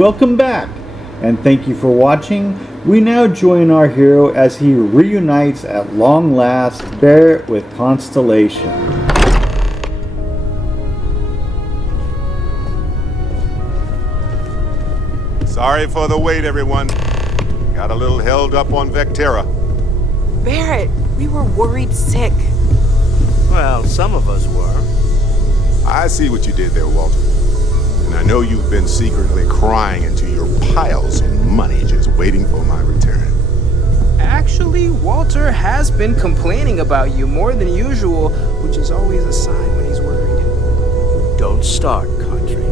Welcome back, and thank you for watching. We now join our hero as he reunites at long last, Barrett with Constellation. Sorry for the wait, everyone. Got a little held up on Vectera. Barrett, we were worried sick. Well, some of us were. I see what you did there, Walter. And I know you've been secretly crying into your piles of money just waiting for my return. Actually, Walter has been complaining about you more than usual, which is always a sign when he's worried. Don't start, country.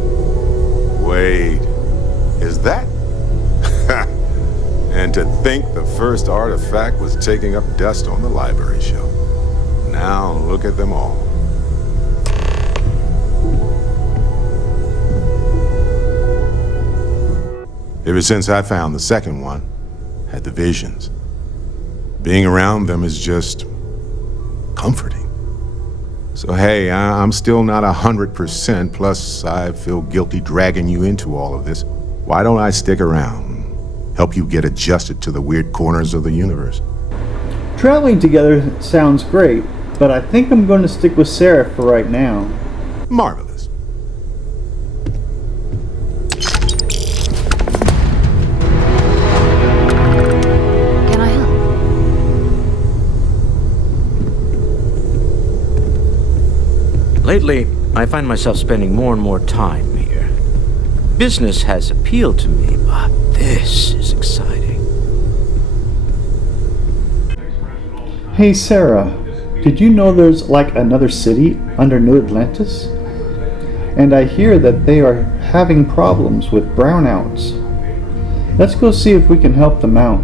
Wait, is that? And to think the first artifact was taking up dust on the library shelf. Now look at them all. Ever since I found the second one, had the visions. Being around them is just comforting. So hey, I'm still not 100%, plus I feel guilty dragging you into all of this. Why don't I stick around and help you get adjusted to the weird corners of the universe? Traveling together sounds great, but I think I'm going to stick with Sarah for right now. Marvelous. Lately, I find myself spending more and more time here. Business has appealed to me, but this is exciting. Hey Sarah, did you know there's like another city under New Atlantis? And I hear that they are having problems with brownouts. Let's go see if we can help them out.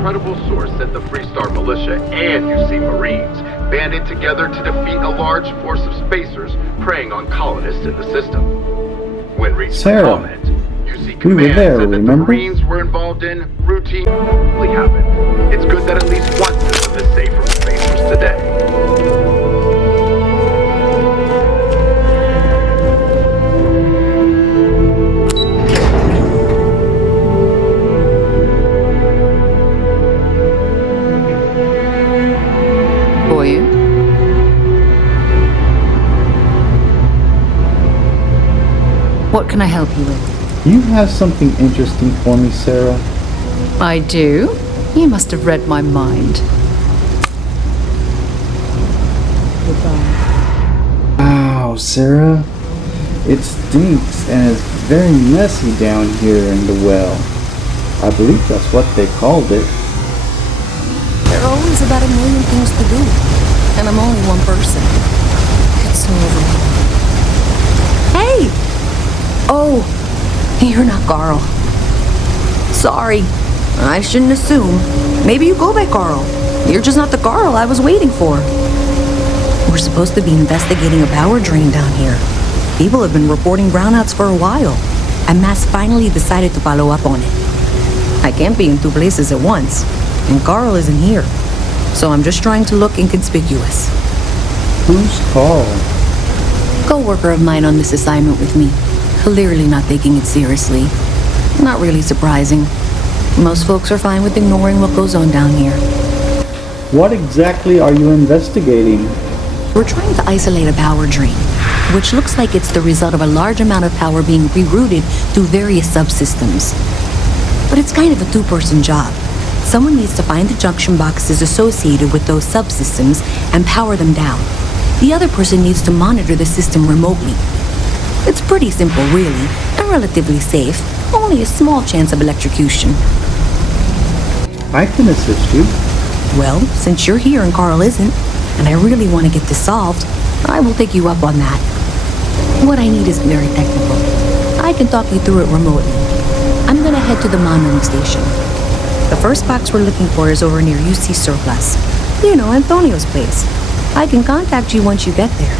Credible source said the Freestar militia and UC Marines banded together to defeat a large force of spacers preying on colonists in the system. When reached Sarah, comment, UC we were Command there, said that remember? the Marines were involved in routine happened. It's good that at least one system is safe from spacers today. What can I help you with? You have something interesting for me, Sarah? I do? You must have read my mind. Goodbye. Wow, Sarah. It stinks and is very messy down here in the well. I believe that's what they called it. There are always about 1 million things to do, and I'm only one person. It's so overwhelming. Hey! Oh, you're not Carl. Sorry, I shouldn't assume. Maybe you go by Carl. You're just not the Carl I was waiting for. We're supposed to be investigating a power drain down here. People have been reporting brownouts for a while, and Mass finally decided to follow up on it. I can't be in two places at once, and Carl isn't here. so I'm just trying to look inconspicuous. Who's Carl? Co-worker of mine on this assignment with me. Clearly not taking it seriously. Not really surprising. Most folks are fine with ignoring what goes on down here. What exactly are you investigating? We're trying to isolate a power drain, which looks like it's the result of a large amount of power being rerouted through various subsystems. But it's kind of a two-person job. Someone needs to find the junction boxes associated with those subsystems and power them down. The other person needs to monitor the system remotely. It's pretty simple, really, and relatively safe. Only a small chance of electrocution. I can assist you. Well, since you're here and Carl isn't, and I really want to get this solved, I will take you up on that. What I need isn't very technical. I can talk you through it remotely. I'm gonna head to the monitoring station. The first box we're looking for is over near UC Surplus. You know, Antonio's place. I can contact you once you get there.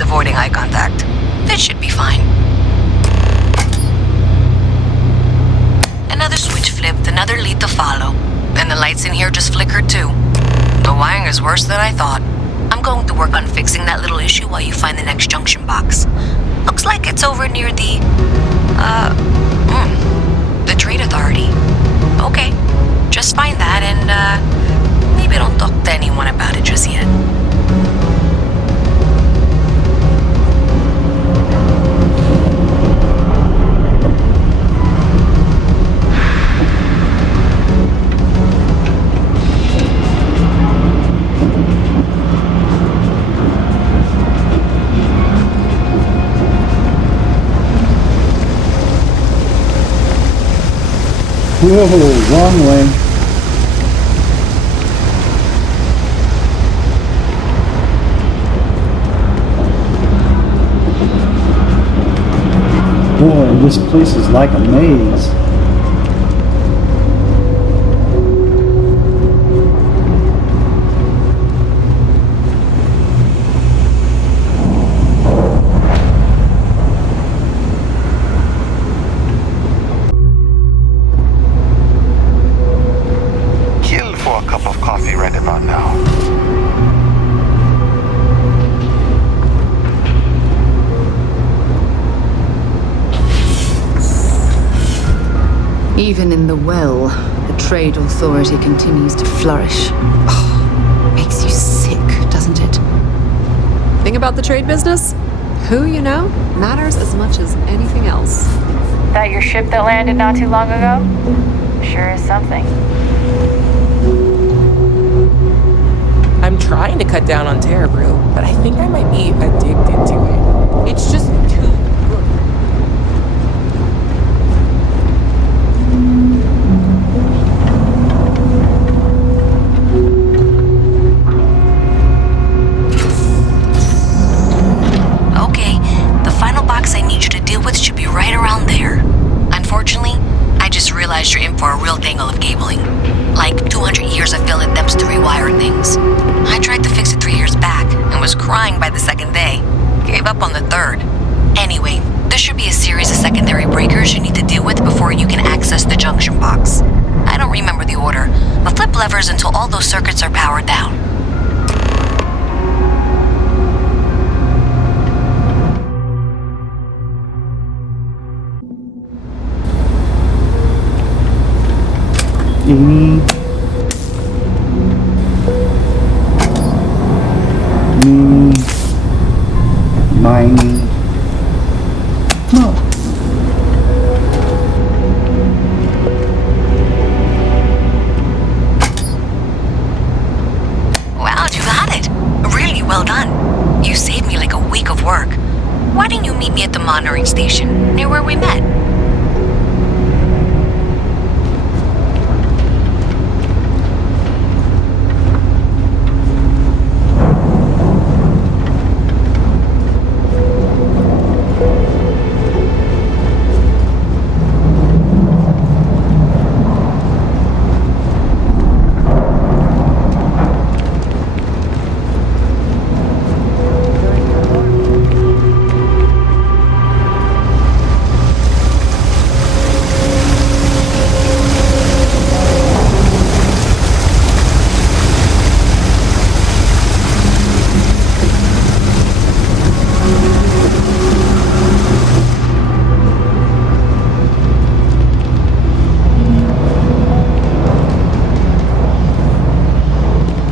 Avoiding eye contact. It should be fine. Another switch flipped, another lead to follow. And the lights in here just flickered too. The wiring is worse than I thought. I'm going to work on fixing that little issue while you find the next junction box. Looks like it's over near the Trade Authority. Okay, just find that and maybe don't talk to anyone about it just yet. Whoa, wrong way. Boy, This place is like a maze. Kill for a cup of coffee right about now. Even in the well, the trade authority continues to flourish. Oh, makes you sick, doesn't it? Thing about the trade business? Who you know matters as much as anything else. That your ship that landed not too long ago? Sure is something. I'm trying to cut down on Terra Brew, but I think I might be addicted to it. It's just too good. Okay, the final box I need you to deal with should be right around there. Unfortunately, I just realized you're in for a real tangle of cabling. Like 200 years of fill attempts to rewire things. I tried to fix it 3 years back and was crying by the second day. Gave up on the third. Anyway, there should be a series of secondary breakers you need to deal with before you can access the junction box. I don't remember the order, but flip levers until all those circuits are powered down. Eeny, meeny, miny. No. Wow, you got it. Really well done. You saved me like a week of work. Why didn't you meet me at the monitoring station, near where we met?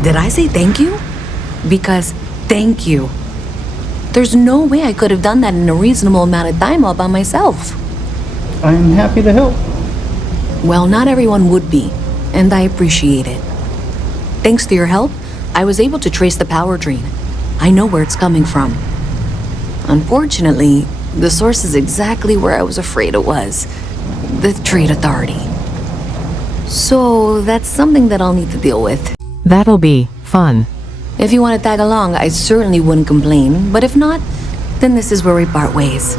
Did I say thank you? Because thank you. There's no way I could have done that in a reasonable amount of time all by myself. I'm happy to help. Well, not everyone would be, and I appreciate it. Thanks to your help, I was able to trace the power drain. I know where it's coming from. Unfortunately, the source is exactly where I was afraid it was. The Trade Authority. So that's something that I'll need to deal with. That'll be fun. If you want to tag along, I certainly wouldn't complain, but if not, then this is where we part ways.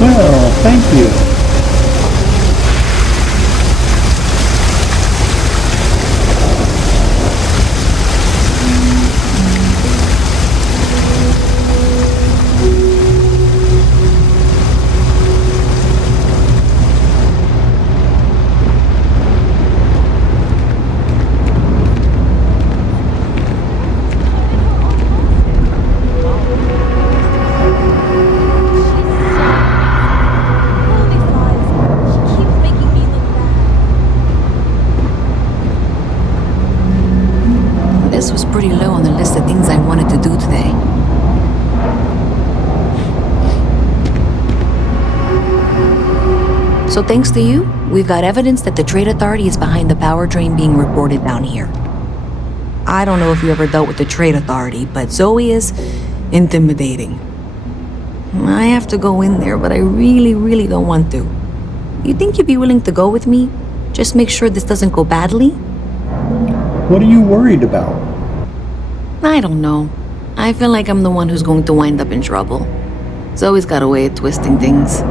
Well, thank you. So thanks to you, we've got evidence that the Trade Authority is behind the power drain being reported down here. I don't know if you ever dealt with the Trade Authority, but Zoe is intimidating. I have to go in there, but I really don't want to. You think you'd be willing to go with me? Just make sure this doesn't go badly? What are you worried about? I don't know. I feel like I'm the one who's going to wind up in trouble. Zoe's got a way of twisting things.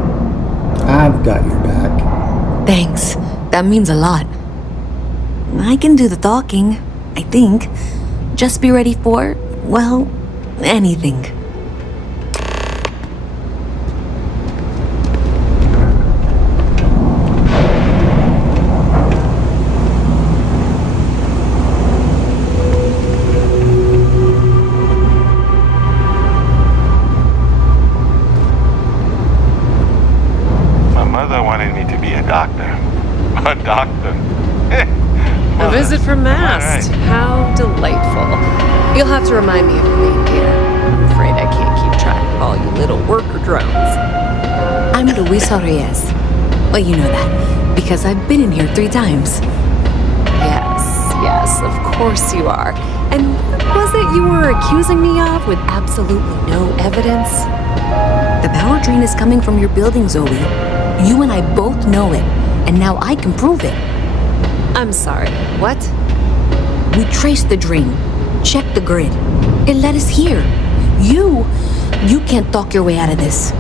I've got your back. Thanks. That means a lot. I can do the talking, I think. Just be ready for, well, anything. My mother wanted me to be a doctor. A doctor. A visit from Mast. How delightful. You'll have to remind me of your name, Peter. I'm afraid I can't keep track of all you little worker drones. I'm Luisa Reyes. Well, you know that, because I've been in here 3 times. Yes, of course you are. And what was it you were accusing me of with absolutely no evidence? The power drain is coming from your building, Zoe. You and I both know it, and now I can prove it. I'm sorry, what? We traced the drain, checked the grid. It led us here. You can't talk your way out of this.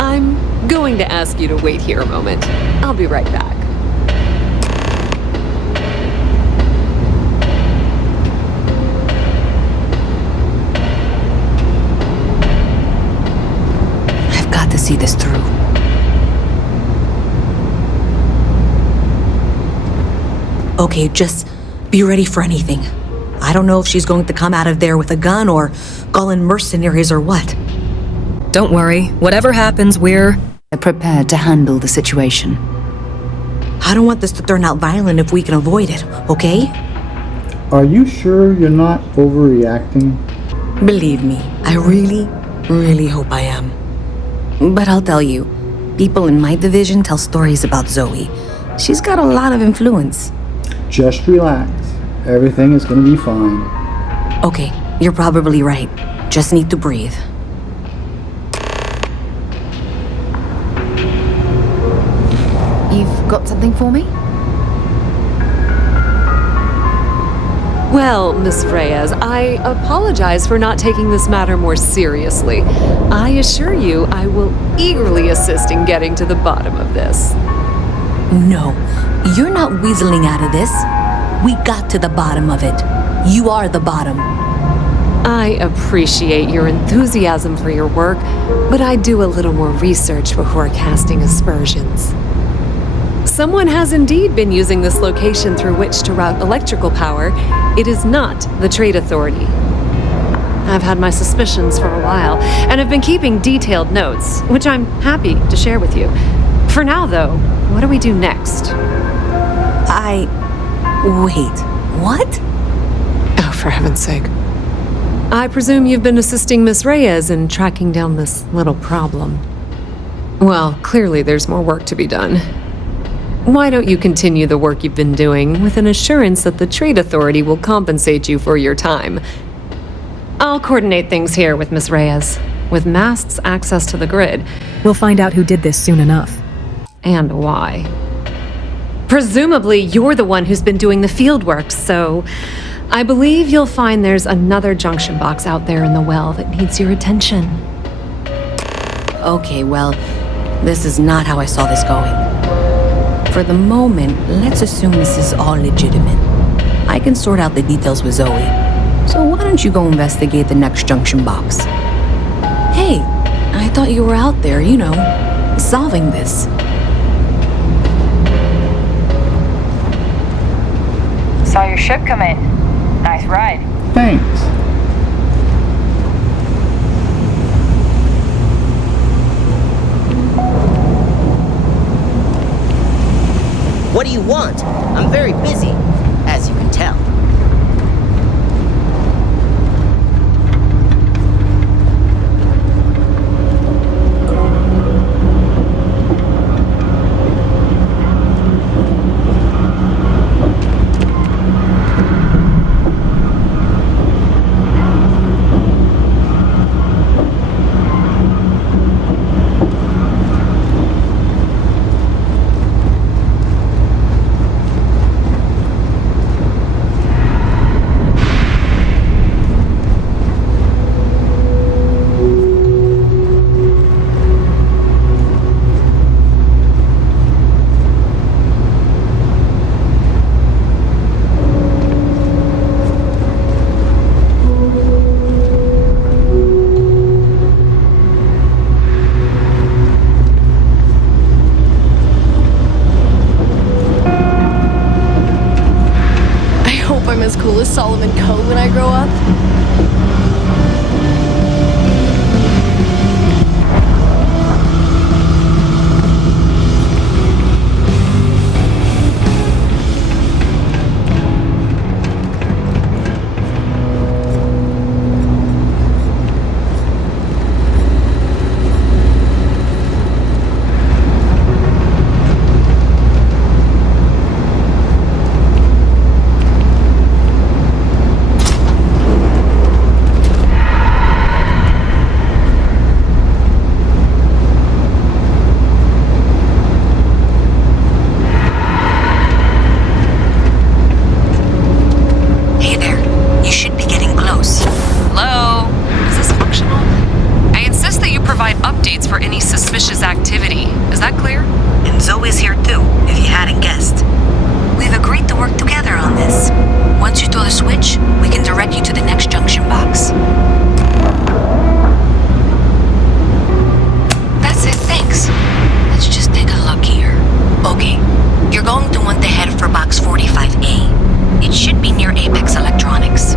I'm going to ask you to wait here a moment. I'll be right back. I've got to see this through. Okay, just be ready for anything. I don't know if she's going to come out of there with a gun or call in mercenaries or what. Don't worry. Whatever happens, we're prepared to handle the situation. I don't want this to turn out violent if we can avoid it, okay? Are you sure you're not overreacting? Believe me, I really hope I am. But I'll tell you, people in my division tell stories about Zoe. She's got a lot of influence. Just relax. Everything is gonna be fine. Okay, you're probably right. Just need to breathe. You've got something for me? Well, Miss Reyes, I apologize for not taking this matter more seriously. I assure you I will eagerly assist in getting to the bottom of this. No, you're not weaseling out of this. We got to the bottom of it. You are the bottom. I appreciate your enthusiasm for your work, but I do a little more research before casting aspersions. Someone has indeed been using this location through which to route electrical power. It is not the Trade Authority. I've had my suspicions for a while, and have been keeping detailed notes, which I'm happy to share with you. For now, though, what do we do next? Wait, what? Oh, for heaven's sake. I presume you've been assisting Miss Reyes in tracking down this little problem. Well, clearly there's more work to be done. Why don't you continue the work you've been doing with an assurance that the Trade Authority will compensate you for your time? I'll coordinate things here with Miss Reyes. With Mast's access to the grid, we'll find out who did this soon enough. And why. Presumably, you're the one who's been doing the field work, so I believe you'll find there's another junction box out there in the well that needs your attention. Okay, well, this is not how I saw this going. For the moment, let's assume this is all legitimate. I can sort out the details with Zoe. So why don't you go investigate the next junction box? Hey, I thought you were out there, solving this. Saw your ship come in. Nice ride. Thanks. What do you want? I'm very busy, as you can tell. Solomon Cove when I grow up? For any suspicious activity. Is that clear? And Zoe's here too, if you hadn't guessed. We've agreed to work together on this. Once you throw the switch, we can direct you to the next junction box. That's it, thanks. Let's just take a look here. Okay, you're going to want to head for box 45A. It should be near Apex Electronics.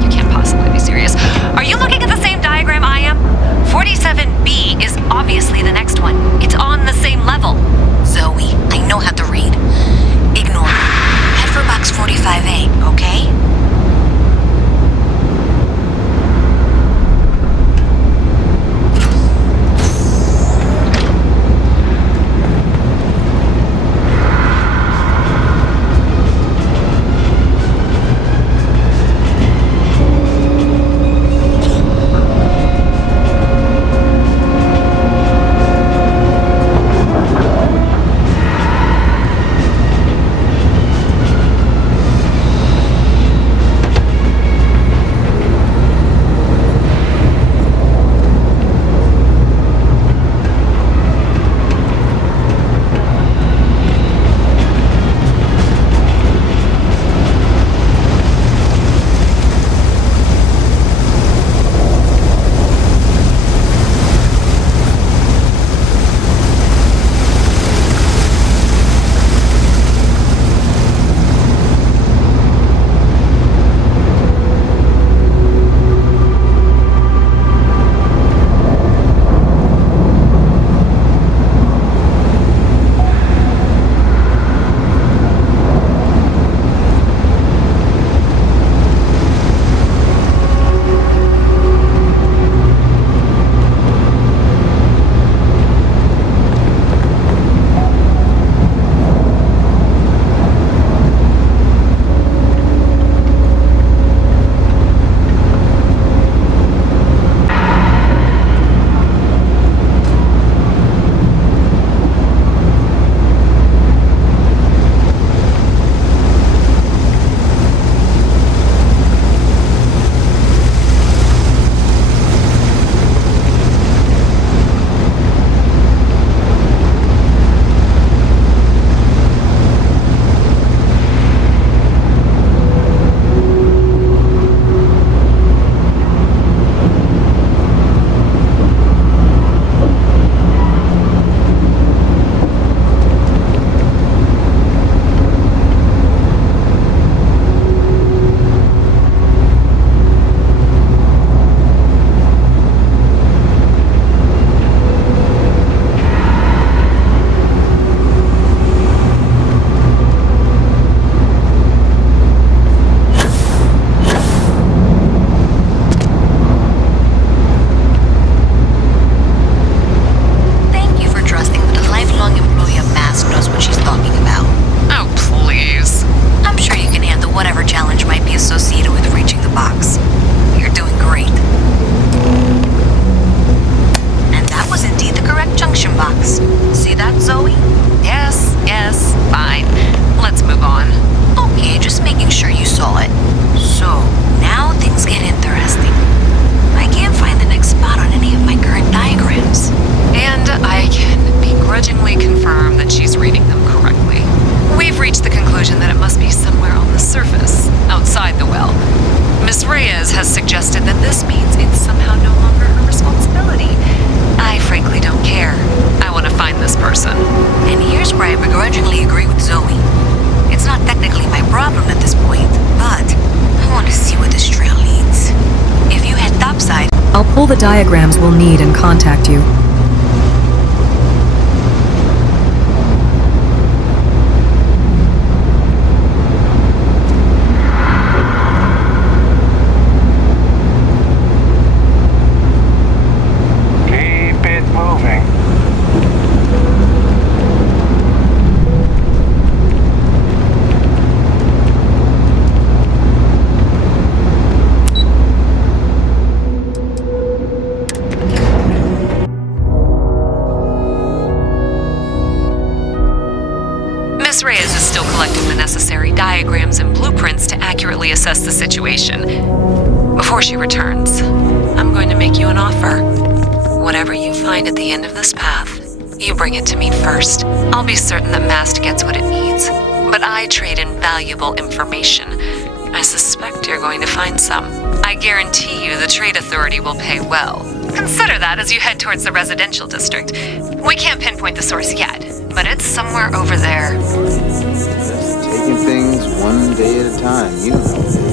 You can't possibly be serious. Are you looking at the same diagram I am? 47B is obviously the next one. It's on the same level. Zoe, I know how to read. Ignore me. Head for box 45A, okay? has suggested that this means it's somehow no longer her responsibility. I frankly don't care. I want to find this person. And here's where I begrudgingly agree with Zoe. It's not technically my problem at this point, but diagrams we'll need and contact you. Keep it moving. Miss Reyes is still collecting the necessary diagrams and blueprints to accurately assess the situation. Before she returns, I'm going to make you an offer. Whatever you find at the end of this path, you bring it to me first. I'll be certain that Mast gets what it needs, but I trade in valuable information. I suspect you're going to find some. I guarantee you the Trade Authority will pay well. Consider that as you head towards the residential district. We can't pinpoint the source yet, but it's somewhere over there. Just taking things one day at a time, you know this.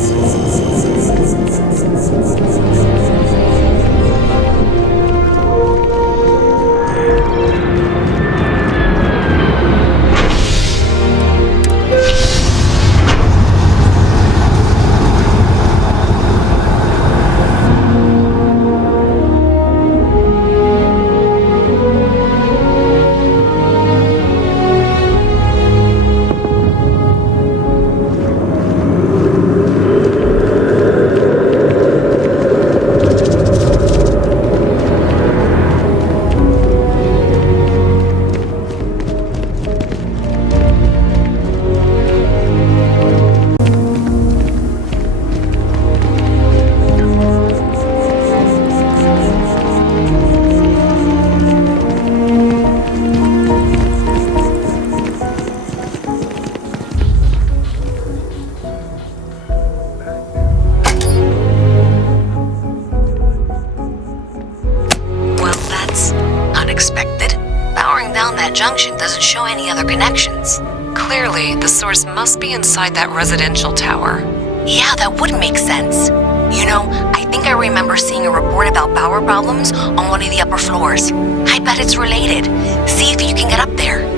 junction doesn't show any other connections. Clearly, the source must be inside that residential tower. Yeah, that would make sense. You know, I think I remember seeing a report about power problems on one of the upper floors. I bet it's related. See if you can get up there.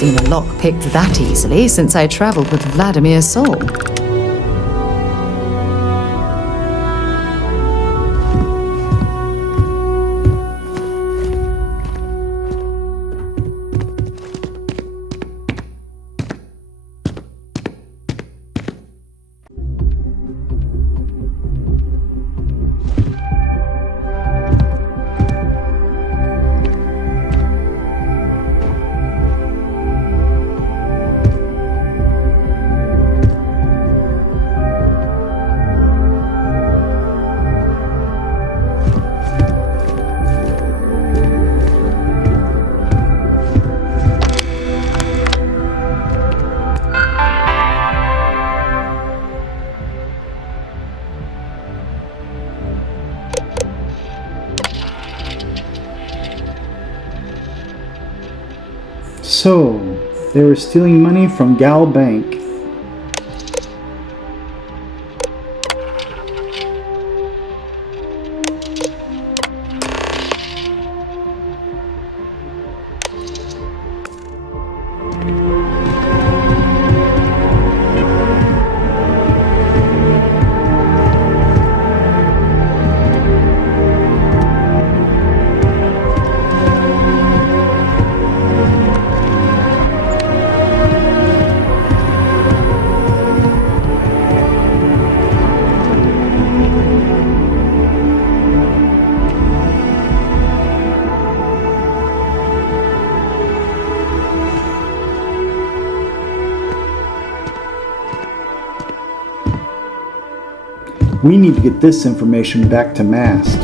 Seen a lock picked that easily since I traveled with Vladimir's soul. So, they were stealing money from Gal Bank. We need to get this information back to Mast.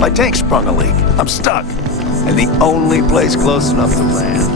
My tank sprung a leak. I'm stuck. And the only place close enough to land.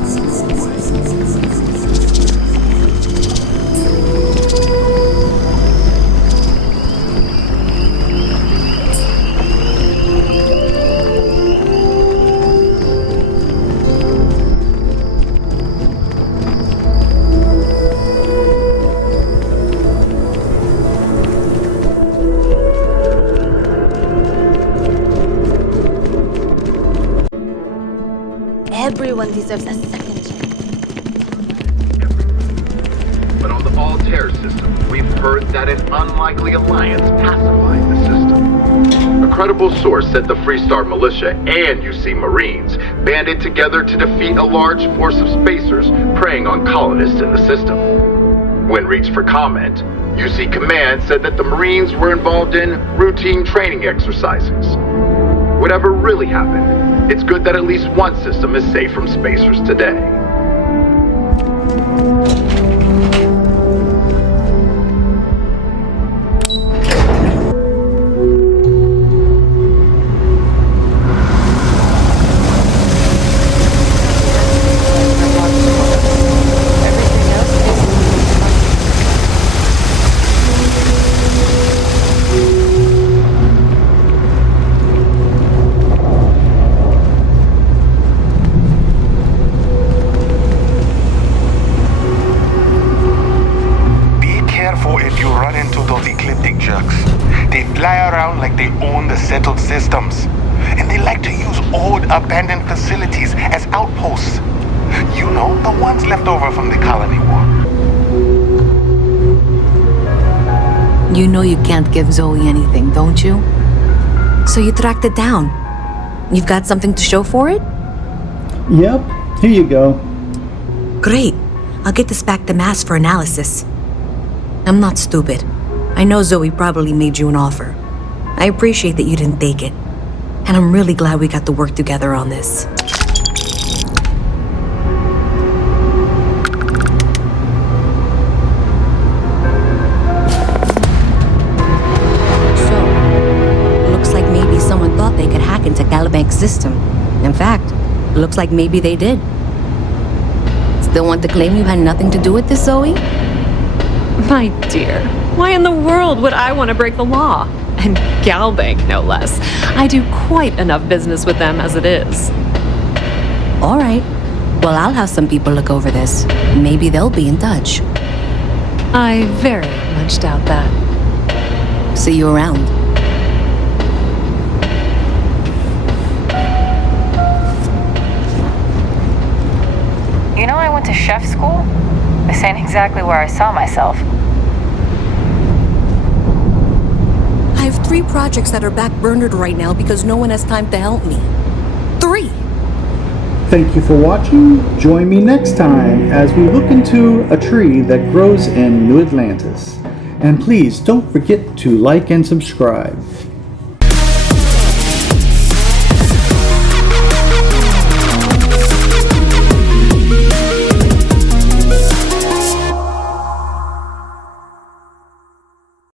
Everyone deserves a second chance. But on the Altair system, we've heard that an unlikely alliance pacified the system. A credible source said the Freestar Militia and UC Marines banded together to defeat a large force of spacers preying on colonists in the system. When reached for comment, UC Command said that the Marines were involved in routine training exercises. Whatever really happened, it's good that at least one system is safe from spacers today. Settled systems, and they like to use old abandoned facilities as outposts. You know, the ones left over from the colony war. You know you can't give Zoe anything, don't you? So you tracked it down. You've got something to show for it? Yep, here you go. Great. I'll get this back to Mass for analysis. I'm not stupid. I know Zoe probably made you an offer. I appreciate that you didn't take it. And I'm really glad we got to work together on this. So, looks like maybe someone thought they could hack into Calibanc's system. In fact, looks like maybe they did. Still want to claim you had nothing to do with this, Zoe? My dear, why in the world would I want to break the law? And Galbank, no less. I do quite enough business with them as it is. All right. Well, I'll have some people look over this. Maybe they'll be in touch. I very much doubt that. See you around. You know I went to chef school? This ain't exactly where I saw myself. I have 3 projects that are backburnered right now because no one has time to help me. 3! Thank you for watching. Join me next time as we look into a tree that grows in New Atlantis. And please don't forget to like and subscribe.